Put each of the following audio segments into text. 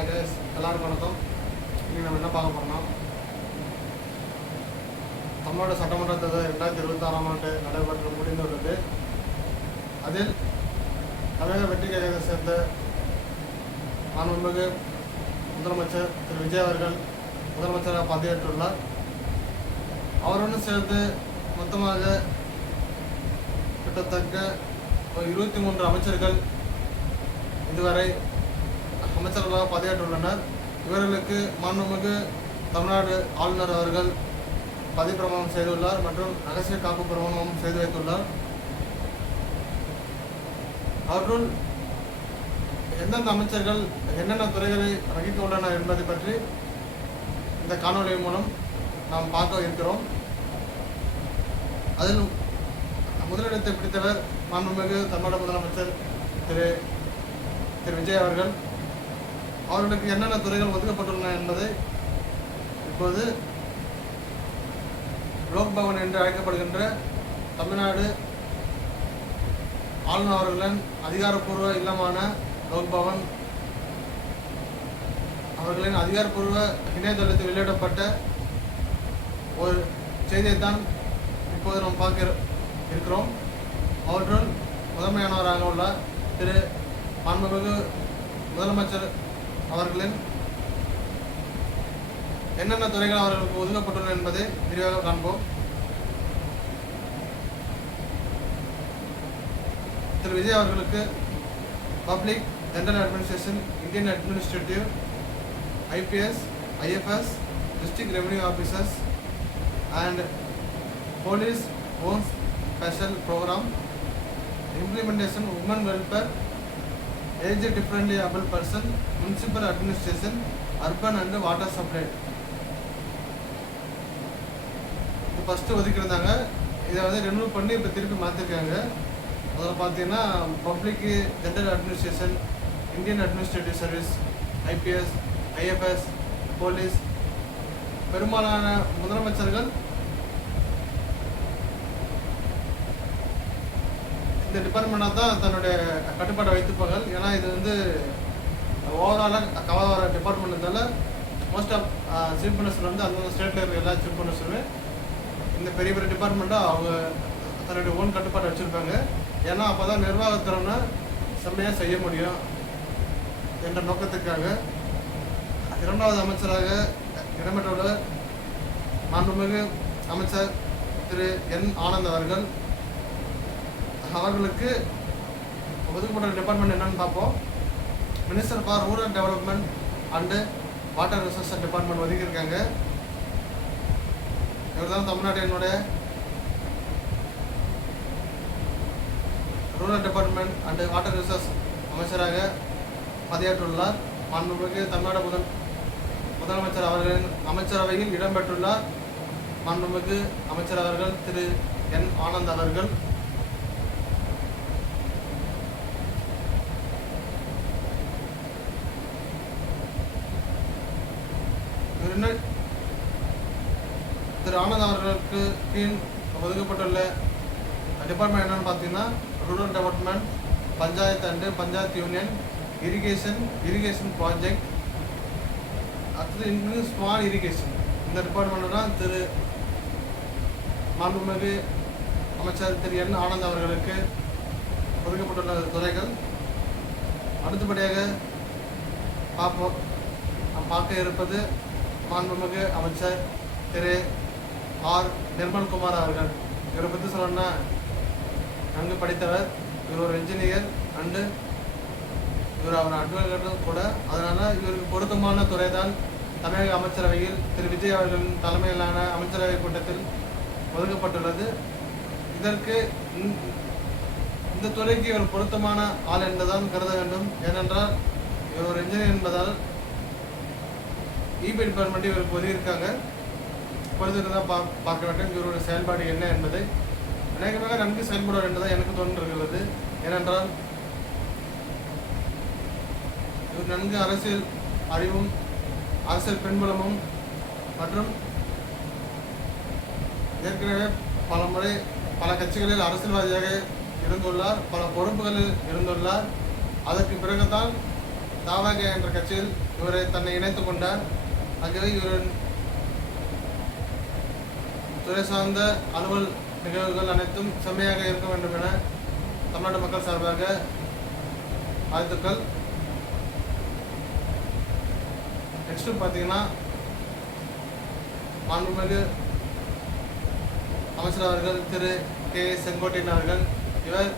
Hi guys, எல்லாருக்கும் வணக்கம். இன்றைக்கி நம்ம என்ன பார்க்க போகிறோம்னா, தமிழ்நாடு சட்டமன்ற தேர்தல் 2026ஆம் ஆண்டு நடைபெற்று முடிந்துள்ளது. அதில் தமிழக வெற்றி கழகத்தை சேர்ந்த மாண்புமிகு முதலமைச்சர் திரு விஜய் அவர்கள் முதலமைச்சராக பதவியேற்றுள்ளார். அவருடன் சேர்ந்து மொத்தமாக கிட்டத்தட்ட 23 அமைச்சர்கள் இதுவரை அமைச்சர்களாக பதவியேற்றுள்ளனர். இவர்களுக்கு மாண்புமிகு தமிழ்நாடு ஆளுநர் அவர்கள் பதவி பிரமாணம் செய்துள்ளார் மற்றும் ரகசிய காப்பு பிரமாணமும் செய்து வைத்துள்ளார். அவற்றுள் எந்தெந்த அமைச்சர்கள் என்னென்ன துறைகளை வகிக்க உள்ளனர் என்பதை பற்றி இந்த காணொலி மூலம் நாம் பார்க்க இருக்கிறோம். அதில் முதலிடத்தை பிடித்தவர் மாண்புமிகு தமிழ்நாடு முதலமைச்சர் திரு விஜய் அவர்கள். அவர்களுக்கு என்னென்ன துறைகள் ஒதுக்கப்பட்டுள்ளன என்பதை இப்போது லோக்பவன் என்று அழைக்கப்படுகின்ற தமிழ்நாடு ஆளுநர் அவர்களின் அதிகாரப்பூர்வ இல்லமான லோக்பவன் அவர்களின் அதிகாரப்பூர்வ இணையதளத்தில் வெளியிடப்பட்ட ஒரு செய்தியைத்தான் இப்போது நாம் பார்க்க இருக்கிறோம். அவற்றுள் முதன்மையானவராக உள்ள திரு மாண்புமிகு முதலமைச்சர் அவர்களின் என்னென்ன துறைகள் அவர்களுக்கு ஒதுக்கப்பட்டுள்ளன என்பதை விரிவாக காண்போம். திரு விஜய் அவர்களுக்கு public general administration, Indian administrative, IPS, IFS, district revenue officers and police own special programme, implementation, women welfare, age differently able person, municipal administration, urban and water supply. இது ஃபஸ்ட்டு ஒதுக்கியிருந்தாங்க. இதை வந்து ரெனியூ பண்ணி இப்போ திருப்பி மாற்றிருக்காங்க. அதில் பார்த்தீங்கன்னா public general administration, Indian administrative service, IPS, IFS, police. பெரும்பாலான முதலமைச்சர்கள் இந்த டிபார்ட்மெண்ட்டாக தான் தன்னுடைய கட்டுப்பாட்டை வைத்துப்பாங்க. ஏன்னா இது வந்து ஓவராலாக கவர் வர டிபார்ட்மெண்ட்னால மோஸ்ட் ஆஃப் சீஃப் மினிஸ்டர் வந்து அந்தந்த ஸ்டேட்டில் இருக்கிற எல்லா சீஃப் மினிஸ்டருமே இந்த பெரிய பெரிய டிபார்ட்மெண்ட்டாக அவங்க தன்னுடைய ஓன் கட்டுப்பாட்டை வச்சுருப்பாங்க. ஏன்னா அப்போ தான் நிர்வாகத்திறனை செம்மையாக செய்ய முடியும் என்ற நோக்கத்துக்காக இரண்டாவது அமைச்சராக இடம்பெற்றுள்ள மாண்புமிகு அமைச்சர் திரு என் ஆனந்த் அவர்கள். அவர்களுக்கு ஒதுக்கப்பட்ட டிபார்ட்மெண்ட் என்னன்னு பார்ப்போம். Minister for rural development and water resources department ஒதுக்கியிருக்காங்க. இவர் தான் தமிழ்நாட்டினுடைய rural development and water resource அமைச்சராக பதவியேற்றுள்ளார். மாண்புமிகு தமிழ்நாடு முதலமைச்சர் அவர்களின் அமைச்சரவையில் இடம்பெற்றுள்ளார். மாண்புமிகு அமைச்சர் அவர்கள் திரு என் ஆனந்த் அவர்கள். திரு ஆனந்த் அவர்களுக்கு கீழ் ஒதுக்கப்பட்டுள்ள டிபார்ட்மெண்ட் என்னன்னு பார்த்தீங்கன்னா rural development, panchayat and panchayat union, irrigation project, அடுத்தது இன்னும் ஸ்மால் இரிகேஷன். இந்த டிபார்ட்மெண்ட் தான் திரு மாண்புமிகு அமைச்சர் திரு என் ஆனந்த் அவர்களுக்கு ஒதுக்கப்பட்டுள்ள துறைகள். அடுத்தபடியாக பார்க்க இருப்பது மாண்புமிகு அமைச்சர் திரு ஆர் நிர்மல்குமார் அவர்கள். இவரை பற்றி சொல்லணும்னா நன்கு படித்தவர். இவர் ஒரு இன்ஜினியர் அண்டு இவர் அவர் அட்வொகேட்டும் கூட. அதனால் இவருக்கு பொருத்தமான துறை தான் தமிழக அமைச்சரவையில் திரு விஜய் அவர்களின் தலைமையிலான அமைச்சரவை கூட்டத்தில் ஒதுக்கப்பட்டுள்ளது. இதற்கு இந்த துறைக்கு இவர் பொருத்தமான ஆள் என்றுதான் கருத வேண்டும். ஏனென்றால் இவர் ஒரு இன்ஜினியர் என்பதால் இபி டிபார்ட்மெண்ட் இவருக்கு ஒதுக்கியிருக்காங்க. பொறுத்து தான் பார்க்க வேண்டும் இவருடைய செயல்பாடு என்ன என்பதை. அநேகமாக நன்கு செயல்படுவார் என்றுதான் எனக்கு தோன்றுகிறது. ஏனென்றால் இவர் நன்கு அரசியல் அறிவும் அரசியல் பின்புலமும் மற்றும் ஏற்கனவே பல முறை பல கட்சிகளில் அரசியல்வாதியாக இருந்துள்ளார், பல பொறுப்புகளில் இருந்துள்ளார். அதற்கு பிறகுதான் தாவக என்ற கட்சியில் இவரை தன்னை இணைத்துக் கொண்டார். ஆகவே இவரின் துறை சார்ந்த அலுவல் நிகழ்வுகள் அனைத்தும் செம்மையாக இருக்க வேண்டும் என தமிழ்நாடு மக்கள் சார்பாக வாழ்த்துக்கள். நெக்ஸ்ட் பார்த்தீங்கன்னா, மாண்புமிகு அமைச்சர் அவர்கள் திரு கே செங்கோட்டையன் அவர்கள், இவர்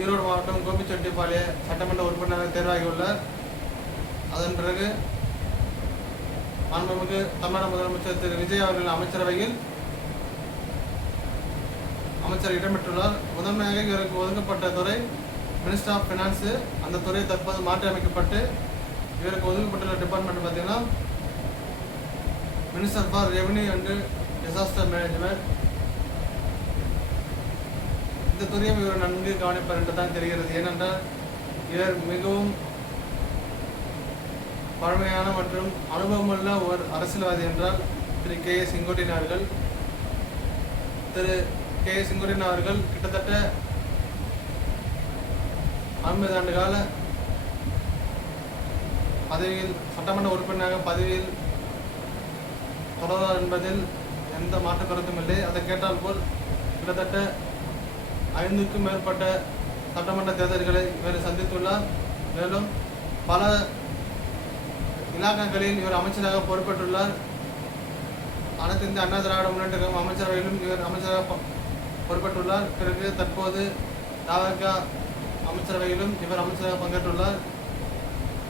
ஈரோடு மாவட்டம் கோபிச்செட்டிப்பாளைய சட்டமன்ற உறுப்பினராக தேர்வாகியுள்ளார். அதன் பிறகு மாண்புமிகு தமிழ்நாடு முதலமைச்சர் திரு விஜய் அவர்கள் அமைச்சரவையில் அமைச்சர் இடம்பெற்றுள்ளார். முதன்மையாக இவருக்கு ஒதுக்கப்பட்ட துறை மினிஸ்டர் ஆஃப் ஃபினான்ஸு. அந்த துறை தற்போது மாற்றி அமைக்கப்பட்டு இவருக்கு ஒதுக்கப்பட்டுள்ள டிபார்ட்மெண்ட் பார்த்தீங்கன்னா minister for revenue and disaster management. இந்த துறையும் இவர் நன்கு கவனிப்பார் என்று தான் தெரிகிறது. ஏனென்றால் இவர் மிகவும் பழமையான மற்றும் அனுபவமுள்ள ஒரு அரசியல்வாதி என்றால் திரு கே ஏ செங்கோட்டையன் அவர்கள். திரு கே ஏ செங்கோட்டையன் அவர்கள் கிட்டத்தட்ட 50 ஆண்டு கால பதவியில் சட்டமன்ற உறுப்பினராக பதவியில் தொடர்வார் என்பதில் எந்த மாற்று கருத்தும் இல்லை. அதை கேட்டால் போல் கிட்டத்தட்ட 5க்கும் மேற்பட்ட சட்டமன்ற தேர்தல்களை இவர் சந்தித்துள்ளார். மேலும் பல இலாக்காக்களில் இவர் அமைச்சராக பொறுப்பேற்றுள்ளார். அனைத்து இந்திய அண்ணா திராவிட முன்னேற்ற கழகம் அமைச்சரவையிலும் இவர் அமைச்சராக பொறுப்பேற்றுள்ளார். பிறகு தற்போது தாவக அமைச்சரவையிலும் இவர் அமைச்சராக பங்கேற்றுள்ளார்.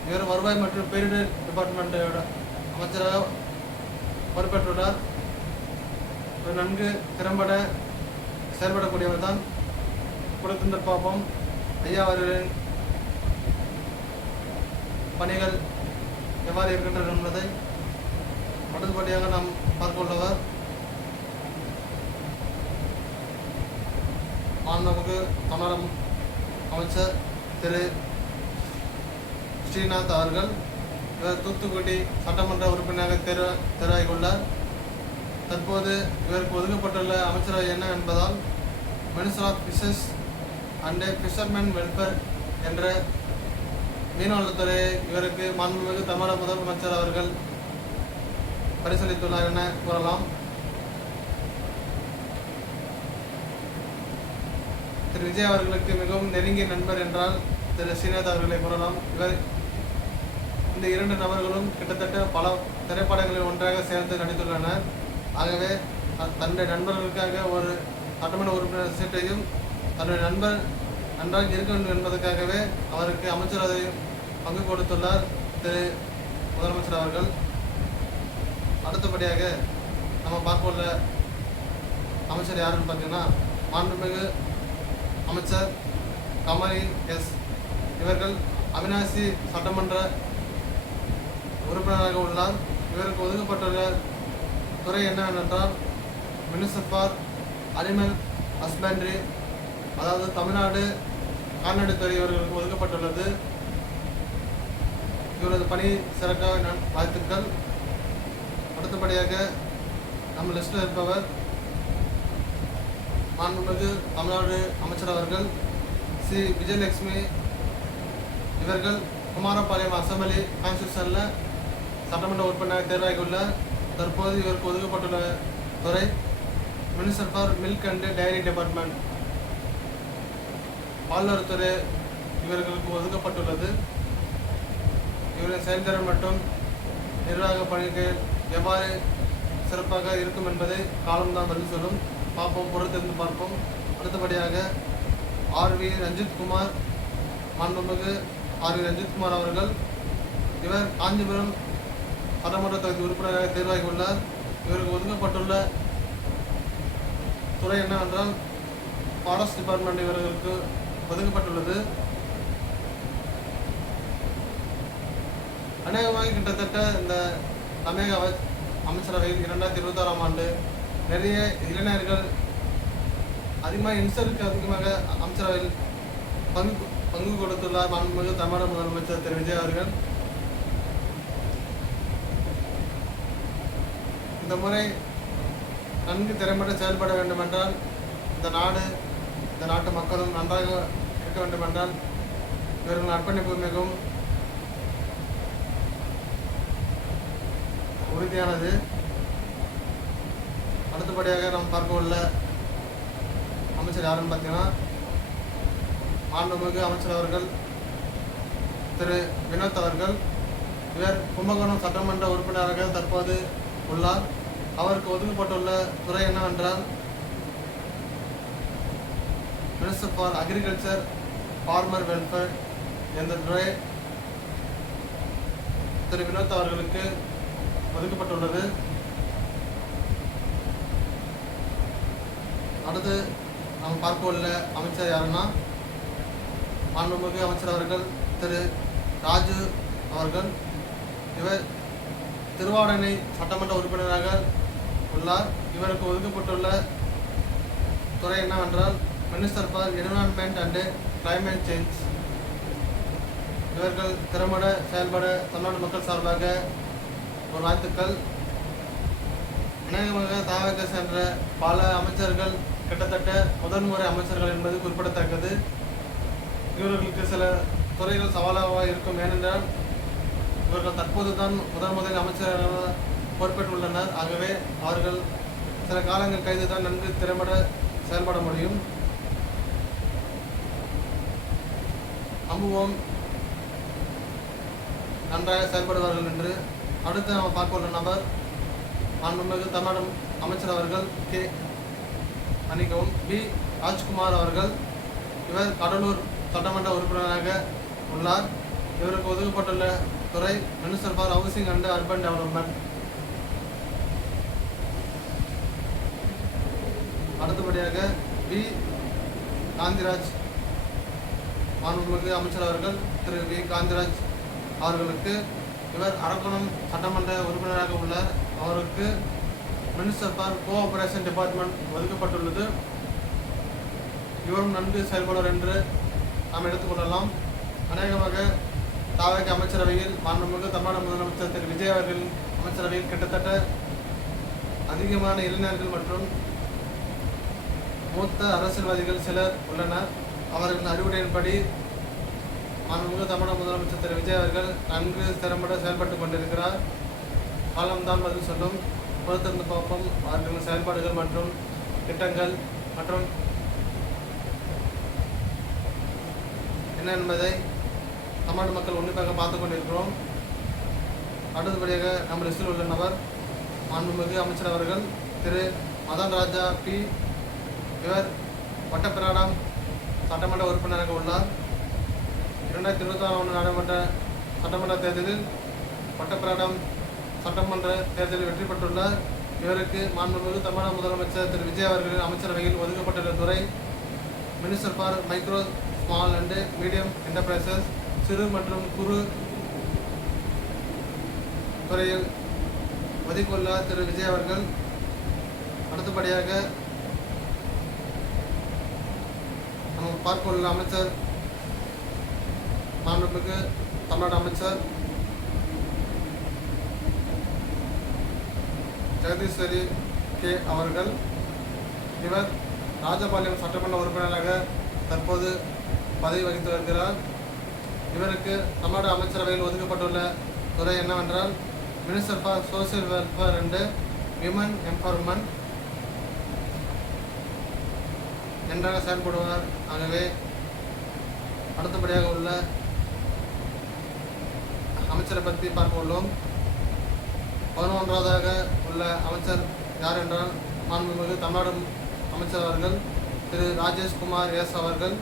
இவர் வருவாய் மற்றும் பேரிடர் டிபார்ட்மெண்ட்டோட அமைச்சராக பொறுப்பேற்றுள்ளார். இவர் நன்கு திறம்பட செயல்படக்கூடியவர் தான். கொடுத்திருந்த பார்ப்போம் ஐயா அவர்களின் பணிகள் எவ்வாறு இருக்கின்றன என்பதை அடுத்தபடியாக நாம் பார்க்க உள்ளவர் மாண்புமிகு தமிழக அமைச்சர் திரு ஸ்ரீநாத் அவர்கள். இவர் தூத்துக்குடி சட்டமன்ற உறுப்பினராக தேர்வாகியுள்ளார். தற்போது இவருக்கு ஒதுக்கப்பட்டுள்ள அமைச்சரவை என்ன என்பதால் minister of fishers and fisherman welfare என்ற மீனவளத்துறையை இவருக்கு மாண்புமிகு தமிழக முதலமைச்சர் அவர்கள் பரிசீலித்துள்ளார் என கூறலாம். திரு விஜய் அவர்களுக்கு மிகவும் நெருங்கிய நண்பர் என்றால் திரு ஸ்ரீநாத் அவர்களை கூறலாம். இவர் இந்த 2 நபர்களும் கிட்டத்தட்ட பல திரைப்படங்களில் ஒன்றாக சேர்ந்து நடித்துள்ளனர். ஆகவே தன்னுடைய நண்பர்களுக்காக ஒரு சட்டமன்ற உறுப்பினர் சீட்டையும் தன்னுடைய நண்பர் நன்றாக இருக்க வேண்டும் என்பதற்காகவே அவருக்கு அமைச்சரவை பங்கு கொடுத்துள்ளார் திரு முதலமைச்சர் அவர்கள். அடுத்தபடியாக நம்ம பார்க்க உள்ள அமைச்சர் யாருன்னு பார்த்தீங்கன்னா மாண்புமிகு அமைச்சர் கமலி எஸ். இவர்கள் அவினாசி சட்டமன்ற உறுப்பினராக உள்ளார். இவருக்கு ஒதுக்கப்பட்டுள்ள துறை என்னவென்றால் மினிஸ்டர் ஃபார் அனிமல் ஹஸ்பண்ட்ரி, அதாவது தமிழ்நாடு கால்நடைத்துறை இவர்களுக்கு ஒதுக்கப்பட்டுள்ளது. இவரது பணி சிறக்க வாழ்த்துக்கள். அடுத்தபடியாக நம்ம லிஸ்டில் இருப்பவர் மாண்புமிகு தமிழ்நாடு அமைச்சர் அவர்கள் சி விஜயலட்சுமி. இவர்கள் குமாரபாளையம் அசம்பிளி கான்ஸ்டியூஷனில் சட்டமன்ற உறுப்பினராக தேர்வாகியுள்ளார். தற்போது இவருக்கு ஒதுக்கப்பட்டுள்ள துறை minister for milk and diary department, பால்வளத்துறை இவர்களுக்கு ஒதுக்கப்பட்டுள்ளது. இவரின் செயல்திறன் மற்றும் நிர்வாக பணிகள் எவ்வாறு சிறப்பாக இருக்கும் என்பதை காலம்தான் பதில் சொல்லும். பார்ப்போம், பொறுத்திருந்து பார்ப்போம். அடுத்தபடியாக ஆர்வி ரஞ்சித் குமார், மாண்புமிகு ஆர்வி ரஞ்சித் குமார் அவர்கள். இவர் காஞ்சிபுரம் சட்டமன்ற தொகுதி உறுப்பினராக தேர்வாகியுள்ளார். இவருக்கு ஒதுக்கப்பட்டுள்ள துறை என்னவென்றால் ஃபாரஸ்ட் டிபார்ட்மெண்ட் இவர்களுக்கு ஒதுக்கப்பட்டுள்ளது. அநேகமாக கிட்டத்தட்ட இந்த தமிழக அமைச்சரவையில் 2026ஆம் ஆண்டு நிறைய இளைஞர்கள் அதிகமாக இன்சருக்கு அதிகமாக அமைச்சரவையில் பங்கு கொடுத்துள்ளார் மாண்புமிகு தமிழக முதலமைச்சர் திரு விஜய் அவர்கள். இந்த முறை நன்கு திறம்பட செயல்பட வேண்டுமென்றால் இந்த நாட்டு மக்களும் நன்றாக இருக்க வேண்டுமென்றால் இவர்கள் அர்ப்பணிப்பு மிகவும் உறுதியானது. அடுத்தபடியாக நாம் பார்க்க உள்ள அமைச்சர் யாருன்னு பார்த்தீங்கன்னா, மாண்புமிகு அமைச்சர் அவர்கள் திரு வினோத் அவர்கள். இவர் கும்பகோணம் சட்டமன்ற உறுப்பினராக தற்போது உள்ளார். அவருக்கு ஒதுக்கப்பட்டுள்ள துறை என்னவென்றால் minister for agriculture farmer welfare என்ற துறை திரு வினோத் அவர்களுக்கு ஒதுக்கப்பட்டுள்ளது. அடுத்து நாம் பார்க்க உள்ள அமைச்சர் யாருன்னா, மாண்புமிகு அமைச்சர் அவர்கள் திரு ராஜு அவர்கள். இவர் திருவாடனை சட்டமன்ற உறுப்பினராக உள்ளார். இவருக்கு ஒதுக்கப்பட்டுள்ள துறை என்னவென்றால் minister for environment and climate change. இவர்கள் திறம்பட செயல்பட தமிழ்நாடு மக்கள் சார்பாக ஒரு வாழ்த்துக்கள். அநேகமாக தாவக சென்ற பல அமைச்சர்கள் கிட்டத்தட்ட முதன்முறை அமைச்சர்கள் என்பது குறிப்பிடத்தக்கது. இவர்களுக்கு சில துறைகள் சவாலாக இருக்கும். ஏனென்றால் இவர்கள் தற்போது தான் முதலில் அமைச்சராக பொறுப்பேற்றுள்ளனர். ஆகவே அவர்கள் சில காலங்கள் கைது தான் நன்கு திறம்பட செயல்பட முடியும். நம்புவோம் நன்றாக செயல்படுவார்கள் என்று. அடுத்து நாம் பார்க்க உள்ள நபர் மாண்புமிகு தமிழ்நாடு அமைச்சர் அவர்கள் பி ராஜ்குமார் அவர்கள். இவர் கடலூர் சட்டமன்ற உறுப்பினராக உள்ளார். இவருக்கு ஒதுக்கப்பட்டுள்ள துறை minister for housing and urban development. அடுத்தபடியாக வி காந்திராஜ். மாண்புமிகு அமைச்சர் அவர்கள் திரு வி காந்திராஜ் அவர்களுக்கு இவர் அரக்கோணம் சட்டமன்ற உறுப்பினராக உள்ளார். அவருக்கு மினிஸ்டர் ஃபார் கோஆபரேஷன் டிபார்ட்மெண்ட் ஒதுக்கப்பட்டுள்ளது. இவரும் நன்கு செயல்படுவார் என்று நாம் எடுத்துக்கொள்ளலாம். அநேகமாக தாவக அமைச்சரவையில் மாண்புமிகு தமிழ்நாடு முதலமைச்சர் திரு விஜய் அவர்களின் அமைச்சரவையில் கிட்டத்தட்ட அதிகமான இளைஞர்கள் மற்றும் மூத்த அரசியல்வாதிகள் சிலர் உள்ளனர். அவர்களின் அறிவுரையின்படி மாண்புமிகு தமிழ்நாடு முதலமைச்சர் திரு விஜய் அவர்கள் நன்கு திறம்பட செயல்பட்டு கொண்டிருக்கிறார். காலம்தான் பதில் சொல்லும். பொறுத்திருந்து பார்ப்போம் அவர்களின் செயல்பாடுகள் மற்றும் திட்டங்கள் மற்றும் என்ன என்பதை தமிழ்நாடு மக்கள் உன்னிப்பாக பார்த்து கொண்டிருக்கிறோம். அடுத்தபடியாக நம்ம லிஸ்டில் உள்ள நபர் மாண்புமிகு அமைச்சர் அவர்கள் திரு மதன் ராஜா பி. இவர் வட்டப்பிராடம் சட்டமன்ற உறுப்பினராக உள்ளார். 2026 நாடாளுமன்ற சட்டமன்ற தேர்தலில் வட்டப்பிராடம் சட்டமன்ற தேர்தலில் வெற்றி பெற்றுள்ளார். இவருக்கு மாண்புமிகு தமிழ்நாடு முதலமைச்சர் திரு விஜய் அவர்களின் அமைச்சரவையில் ஒதுக்கப்பட்டுள்ள துறை minister for micro small and medium enterprises, சிறு மற்றும் குறு துறையில் ஒதுக்கியுள்ளார் திரு விஜய் அவர்கள். அடுத்தபடியாக நம்ம பார்க்க உள்ள அமைச்சர் மாண்புமிகு தமிழ்நாடு அமைச்சர் ஜெகதீஸ்வரி கே அவர்கள். இவர் ராஜபாளையம் சட்டமன்ற உறுப்பினராக தற்போது பதவி வகித்து வருகிறார். இவருக்கு தமிழ்நாடு அமைச்சரவையில் ஒதுக்கப்பட்டுள்ள துறை என்னவென்றால் minister for social welfare and women empowerment நன்றாக செயல்படுவார். ஆகவே அடுத்தபடியாக உள்ள அமைச்சரை பற்றி பார்க்க உள்ளோம். 11வதாக உள்ள அமைச்சர் யார் என்றால் மாண்புமிகு தமிழ்நாடு அமைச்சர் அவர்கள் திரு ராஜேஷ்குமார் எஸ் அவர்கள்.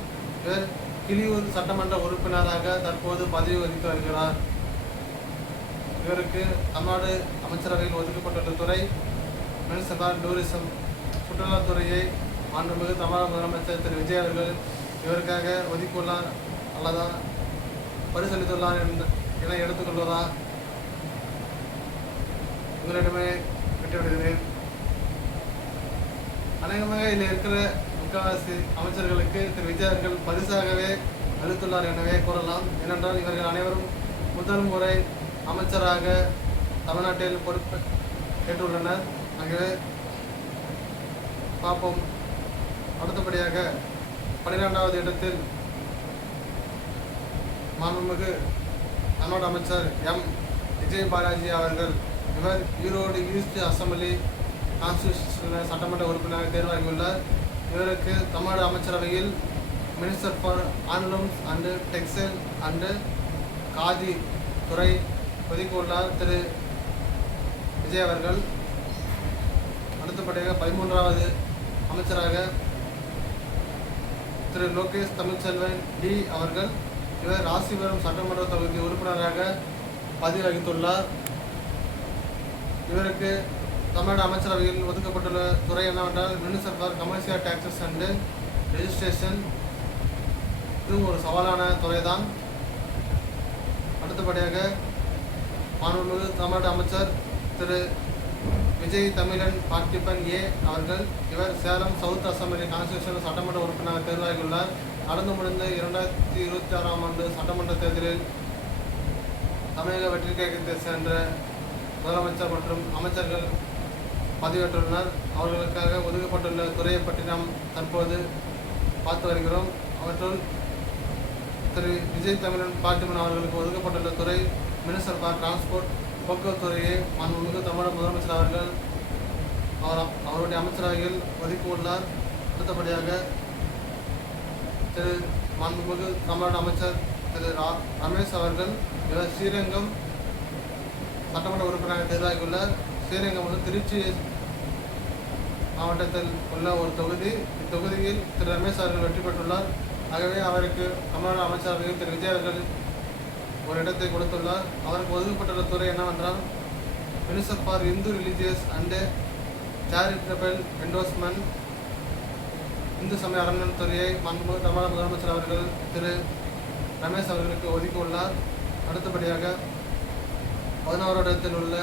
இவர் கிளியூர் சட்டமன்ற உறுப்பினராக தற்போது பதவி வகித்து வருகிறார். இவருக்கு தமிழ்நாடு அமைச்சரவையில் ஒதுக்கப்பட்டுள்ள துறை மினிஸ்டர் ஃபார் டூரிசம், சுற்றுலாத்துறையை மாண்புமிகு தமிழ்நாடு முதலமைச்சர் திரு விஜய் அவர்கள் இவருக்காக ஒதுக்கியுள்ளார் அல்லதா பரிசீலித்துள்ளார் என எடுத்துக்கொள்வதா உங்களிடமே விட்டுவிடுகிறேன். அநேகமாக இதில் இருக்கிற முக்கால்வாசி அமைச்சர்களுக்கு திரு விஜய் அவர்கள் பரிசாகவே அளித்துள்ளார் எனவே கூறலாம். ஏனென்றால் இவர்கள் அனைவரும் முதல் முறை அமைச்சராக தமிழ்நாட்டில் பொறுப்பு ஏற்றுள்ளனர். ஆகவே பார்ப்போம். அடுத்தபடியாக 12வது இடத்தில் மாண்புமிகு தமிழ்நாடு அமைச்சர் எம் விஜய் பாலாஜி அவர்கள் இவர் ஈரோடு ஈஸ்ட் அசம்பிளி கான்ஸ்டியூஷன் சட்டமன்ற உறுப்பினராக தேர்வாகியுள்ளார். இவருக்கு தமிழ்நாடு அமைச்சரவையில் minister for handlooms and textile and khadi துறை ஒதுக்கியுள்ளார் திரு விஜய் அவர்கள். அடுத்தபடியாக 13வது அமைச்சராக திரு லோகேஷ் தமிழ்ச்செல்வன் டி அவர்கள். இவர் ராசிபுரம் சட்டமன்ற தொகுதி உறுப்பினராக பதவி வகித்துள்ளார். இவருக்கு தமிழ்நாடு அமைச்சரவையில் ஒதுக்கப்பட்டுள்ள துறை என்னவென்றால் minister for commercial taxes and registration. இதுவும் ஒரு சவாலான துறை தான். அடுத்தபடியாக மாண்புமிகு தமிழ்நாடு அமைச்சர் திரு விஜய் தமிழன் பார்த்திபன் ஏ அவர்கள். இவர் சேலம் சவுத் அசம்பிளி கான்ஸ்டியூஷன் சட்டமன்ற உறுப்பினராக தேர்வாகியுள்ளார். நடந்து முடிந்த 2026ஆம் ஆண்டு சட்டமன்ற தேர்தலில் தமிழக வெற்றி கழகத்தை சேர்ந்த முதலமைச்சர் மற்றும் அமைச்சர்கள் பதவியேற்றுள்ளனர். அவர்களுக்காக ஒதுக்கப்பட்டுள்ள துறையை பற்றி நாம் தற்போது பார்த்து வருகிறோம். அவற்றுள் திரு விஜய் தமிழன் பார்த்திபன் அவர்களுக்கு ஒதுக்கப்பட்டுள்ள துறை மினிஸ்டர் ஃபார் டிரான்ஸ்போர்ட் போக்குவரத்து துறையை மாண்புமிகு தமிழக முதலமைச்சர் அவர்கள் அவருடைய அமைச்சரவையில் ஒதுக்கியுள்ளார். அடுத்தபடியாக திரு மாண்புமிகு தமிழ்நாடு அமைச்சர் திரு ரமேஷ் அவர்கள். இவர் ஸ்ரீரங்கம் சட்டமன்ற உறுப்பினராக தேர்வாகியுள்ளார். ஸ்ரீரங்கம் வந்து திருச்சி மாவட்டத்தில் உள்ள ஒரு தொகுதி. இத்தொகுதியில் திரு ரமேஷ் அவர்கள் வெற்றி பெற்றுள்ளார். ஆகவே அவருக்கு தமிழ்நாடு அமைச்சரவையில் திரு விஜய் அவர்கள் ஒரு இடத்தை கொடுத்துள்ளார். அவருக்கு ஒதுக்கப்பட்டுள்ள துறை என்னவென்றால் minister for Hindu religious and charitable endorsement. Hindu சமய அறநிலையத்துறையை மாண்புமிகு தமிழக முதலமைச்சர் அவர்கள் திரு ரமேஷ் அவர்களுக்கு ஒதுக்கியுள்ளார். அடுத்தபடியாக 11வது இடத்தில் உள்ள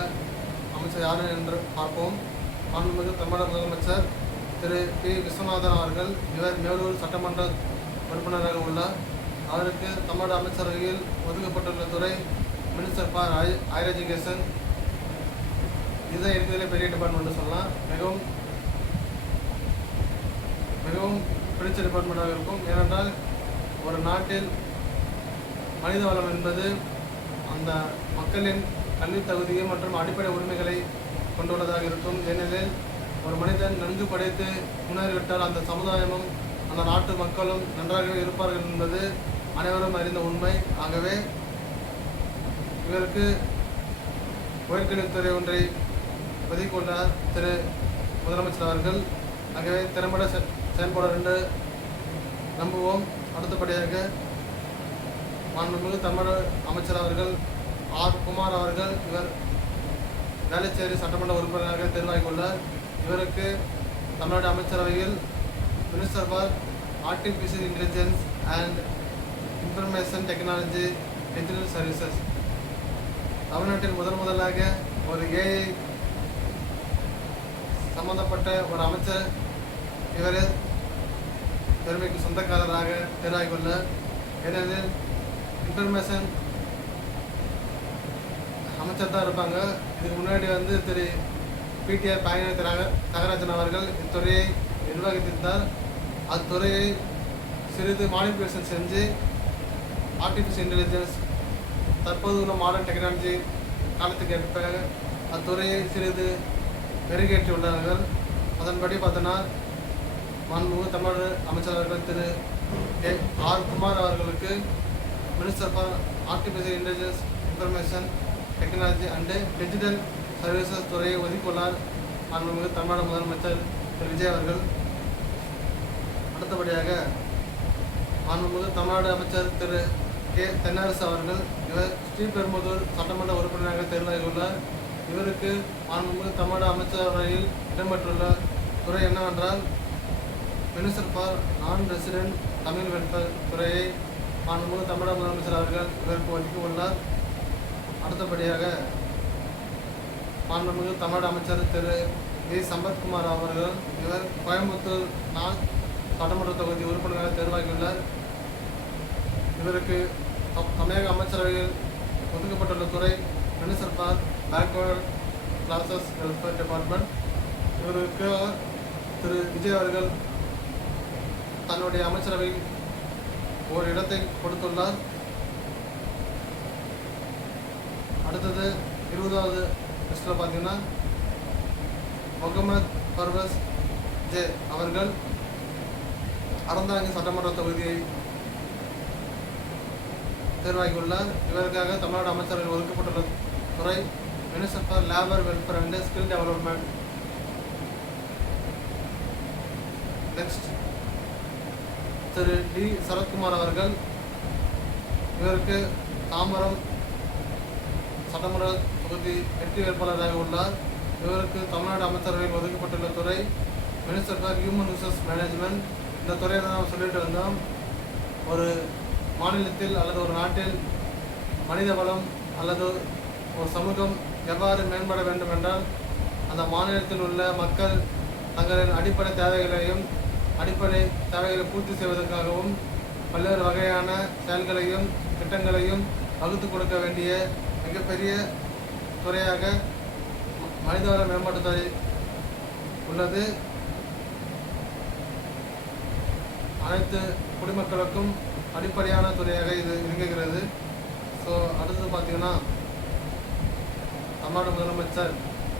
அமைச்சர் யார் என்று பார்ப்போம். மாண்புமிகு தமிழக முதலமைச்சர் திரு பி விஸ்வநாதன் அவர்கள். இவர் மேலூர் சட்டமன்ற உறுப்பினராக உள்ளார். அவருக்கு தமிழ்நாடு அமைச்சரவையில் ஒதுக்கப்பட்டுள்ள துறை மினிஸ்டர் ஃபார் ஹையர் எஜுகேஷன். இதுதான் இருக்கிறதுலே பெரிய டிபார்ட்மெண்ட் சொல்லலாம். மிகவும் பிடிச்ச டிபார்ட்மெண்ட்டாக இருக்கும். ஏனென்றால் ஒரு நாட்டில் மனித வளம் என்பது அந்த மக்களின் கல்வி தகுதியை மற்றும் அடிப்படை உரிமைகளை கொண்டுள்ளதாக இருக்கும். ஏனெனில் ஒரு மனிதன் நன்கு படைத்து முன்னேறிவிட்டால் அந்த சமுதாயமும் அந்த நாட்டு மக்களும் நன்றாகவே இருப்பார்கள் என்பது அனைவரும் அறிந்த உண்மை. ஆகவே இவருக்கு உயர்கல்வித்துறை ஒன்றை ஒதுக்கியுள்ளார் திரு முதலமைச்சர் அவர்கள். ஆகவே திறம்பட செயல்படும் என்று நம்புவோம். அடுத்தபடியாக மாண்புமிகு தமிழக அமைச்சர் அவர்கள் ஆர் குமார் அவர்கள். இவர் வேளச்சேரி சட்டமன்ற உறுப்பினராக தேர்வாகியுள்ளார். இவருக்கு தமிழ்நாடு அமைச்சரவையில் minister for artificial intelligence and information technology digital services. தமிழ்நாட்டில் முதலாக ஒரு ஏஐ சம்பந்தப்பட்ட ஒரு அமைச்சர் இவர் பெருமைக்கு சொந்தக்காரராக தேர்வாகியுள்ளார். ஏனெனில் இன்ஃபர்மேஷன் அமைச்சர் தான் இருப்பாங்க. இதுக்கு முன்னாடி வந்து திரு பிடிஆர் பாயன தியாகராஜன் அவர்கள் இத்துறையை நிர்வகித்திருந்தார். அத்துறையை சிறிது மானிப்புலேஷன் செஞ்சு ஆர்டிஃபிஷியல் இன்டெலிஜென்ஸ் தற்போது உள்ள மாடர்ன் டெக்னாலஜி காலத்துக்கு ஏற்ப அத்துறையை சிறிது மெருகேற்றியுள்ளார்கள். அதன்படி பார்த்தோன்னா மாண்புமிகு தமிழக அமைச்சர் அவர்கள் திரு ஆர் குமார் அவர்களுக்கு minister for artificial intelligence information technology and digital services துறையை ஒதுக்கியுள்ளார் மாண்புமிகு தமிழக முதலமைச்சர் திரு விஜய் அவர்கள். அடுத்தபடியாக மாண்புமிகு தமிழ்நாடு அமைச்சர் திரு கே தென்னரசு அவர்கள். இவர் ஸ்ரீபெரும்புதூர் சட்டமன்ற உறுப்பினராக தேர்வாகியுள்ளார். இவருக்கு மாண்புமிகு தமிழ்நாடு அமைச்சரவையில் இடம்பெற்றுள்ள துறை என்னவென்றால் மினிஸ்டர் ஃபார் நான் ரெசிடென்ட் தமிழ் வெல்ஃபேர் துறையை மாண்புமிகு தமிழக முதலமைச்சர் அவர்கள் இவருக்கு ஒதுக்கியுள்ளார். அடுத்தபடியாக மாண்புமிகு தமிழ்நாடு அமைச்சர் திரு வி சம்பத்குமார் அவர்கள். இவர் கோயம்புத்தூர் நான் சட்டமன்ற தொகுதி உறுப்பினராக தேர்வாகியுள்ளார். இவருக்கு தமிழக அமைச்சரவையில் ஒதுக்கப்பட்டுள்ள துறை minister for backward classes welfare department. இவருக்கு திரு விஜய் அவர்கள் தன்னுடைய அமைச்சரவையில் ஒரு இடத்தை கொடுத்துள்ளார். அடுத்தது 20வது லிஸ்ட்டில் பார்த்தீங்கன்னா முகமது பர்வஸ் ஜே அவர்கள் அறந்தாங்கி சட்டமன்ற தொகுதியை தேர்வாகியுள்ளார். இவருக்காக தமிழ்நாடு அமைச்சர்கள் ஒதுக்கப்பட்டுள்ள துறை minister for labour welfare and skill development. Next திரு டி சரத்குமார் அவர்கள், இவருக்கு தாம்பரம் சட்டமன்ற தொகுதி வெற்றி வேட்பாளராக உள்ளார். இவருக்கு தமிழ்நாடு அமைச்சரவையில் ஒதுக்கப்பட்டுள்ள துறை minister for human resource management. இந்த துறையை தான் நம்ம சொல்லிட்டு வந்தோம். ஒரு மாநிலத்தில் அல்லது ஒரு நாட்டில் மனித வளம் அல்லது ஒரு சமூகம் எவ்வாறு மேம்பட வேண்டும் என்றால் அந்த மாநிலத்தில் உள்ள மக்கள் தங்களின் அடிப்படை தேவைகளை பூர்த்தி செய்வதற்காகவும் பல்வேறு வகையான செயல்களையும் திட்டங்களையும் வகுத்து கொடுக்க வேண்டிய மிகப்பெரிய துறையாக மனிதவள மேம்பாட்டுத்துறை உள்ளது. அனைத்து குடிமக்களுக்கும் அடிப்படையான துறையாக இது இயங்குகிறது. ஸோ அடுத்தது பார்த்திங்கன்னா தமிழ்நாடு முதலமைச்சர்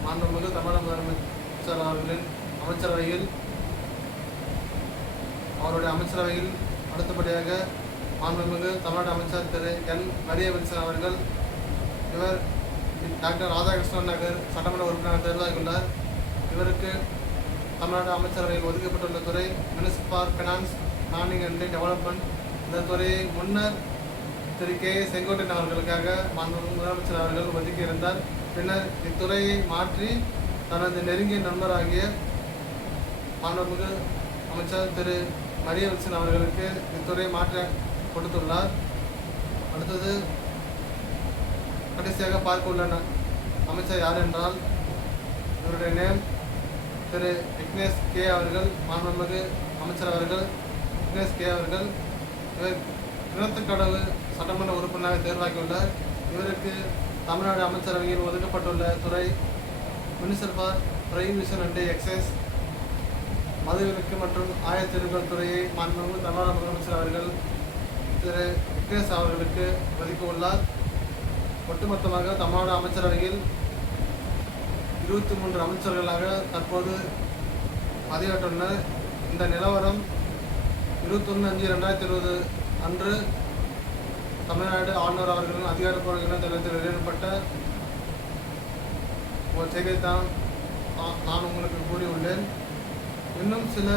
மாண்புமிகு தமிழ்நாடு முதலமைச்சர் அவர்களின் அவருடைய அமைச்சரவையில் அடுத்தபடியாக மாண்புமிகு தமிழ்நாடு அமைச்சர் திரு என் மரியவில்சன் அவர்கள், இவர் டாக்டர் ராதாகிருஷ்ணன் நகர் சட்டமன்ற உறுப்பினராக தேர்வாகியுள்ளார். இவருக்கு தமிழ்நாடு அமைச்சரவையில் ஒதுக்கப்பட்டுள்ள துறை minister for finance planning and development. இந்த துறையை முன்னர் திரு கே செங்கோட்டையன் அவர்களுக்காக மாண்புமிகு முதலமைச்சர் அவர்கள் ஒதுக்கியிருந்தார். பின்னர் இத்துறையை மாற்றி தனது நெருங்கிய நண்பராகிய மாண்புமிகு அமைச்சர் திரு மரியவில்சன் அவர்களுக்கு இத்துறையை மாற்ற கொடுத்துள்ளார். அடுத்தது கடைசியாக பார்க்க உள்ள அமைச்சர் யார் என்றால், இவருடைய நேம் திரு விக்னேஷ் கே அவர்கள். மாண்புமிகு அமைச்சர் அவர்கள் விக்னேஷ் கே அவர்கள், இவர் கிணத்துக்கடவு சட்டமன்ற உறுப்பினராக தேர்வாகியுள்ளார். இவருக்கு தமிழ்நாடு அமைச்சரவையில் ஒதுக்கப்பட்டுள்ள துறை minister for prohibition and exercise, மதுவிலக்கு மற்றும் ஆயத்தீர்வுகள் துறையை மாண்புமிகு தமிழ்நாடு முதலமைச்சர் அவர்கள் திரு விக்னேஷ் அவர்களுக்கு ஒதுக்க உள்ளார். ஒட்டுமொத்தமாக தமிழ்நாடு அமைச்சரவையில் 23 அமைச்சர்களாக தற்போது பதவியேற்றுள்ளனர். இந்த நிலவரம் 21/5/2020 அன்று தமிழ்நாடு ஆளுநர் அவர்களின் அதிகாரப்பூர்வ இணையதளத்தில் வெளியிடப்பட்ட ஒரு செய்தியைத்தான் நான் உங்களுக்கு கூறியுள்ளேன். இன்னும் சில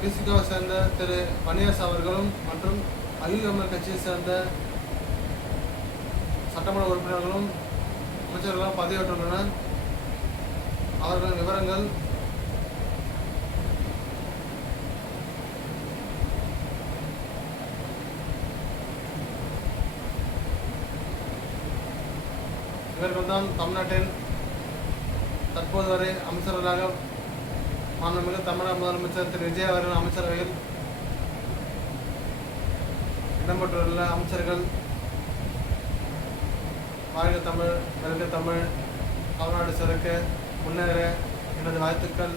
பிசிகாவை சேர்ந்த திரு பனியரசு அவர்களும் மற்றும் ஐயுஎம்எல் கட்சியை சேர்ந்த சட்டமன்ற உறுப்பினர்களும் அமைச்சர்களும் பதவியேற்றுள்ளனர். அவர்களின் விவரங்கள் இவர்கள்தான் தமிழ்நாட்டின் தற்போது வரை அமைச்சர்களாக மாண்புமிகு தமிழ்நாடு முதலமைச்சர் திரு விஜய் அவர்கள் அமைச்சரவையில் இடம்பெற்றுள்ள அமைச்சர்கள். வாழ்க தமிழ், வெல்க தமிழ், தமிழ்நாடு சிறக்க முன்னேற எனது வாழ்த்துக்கள்.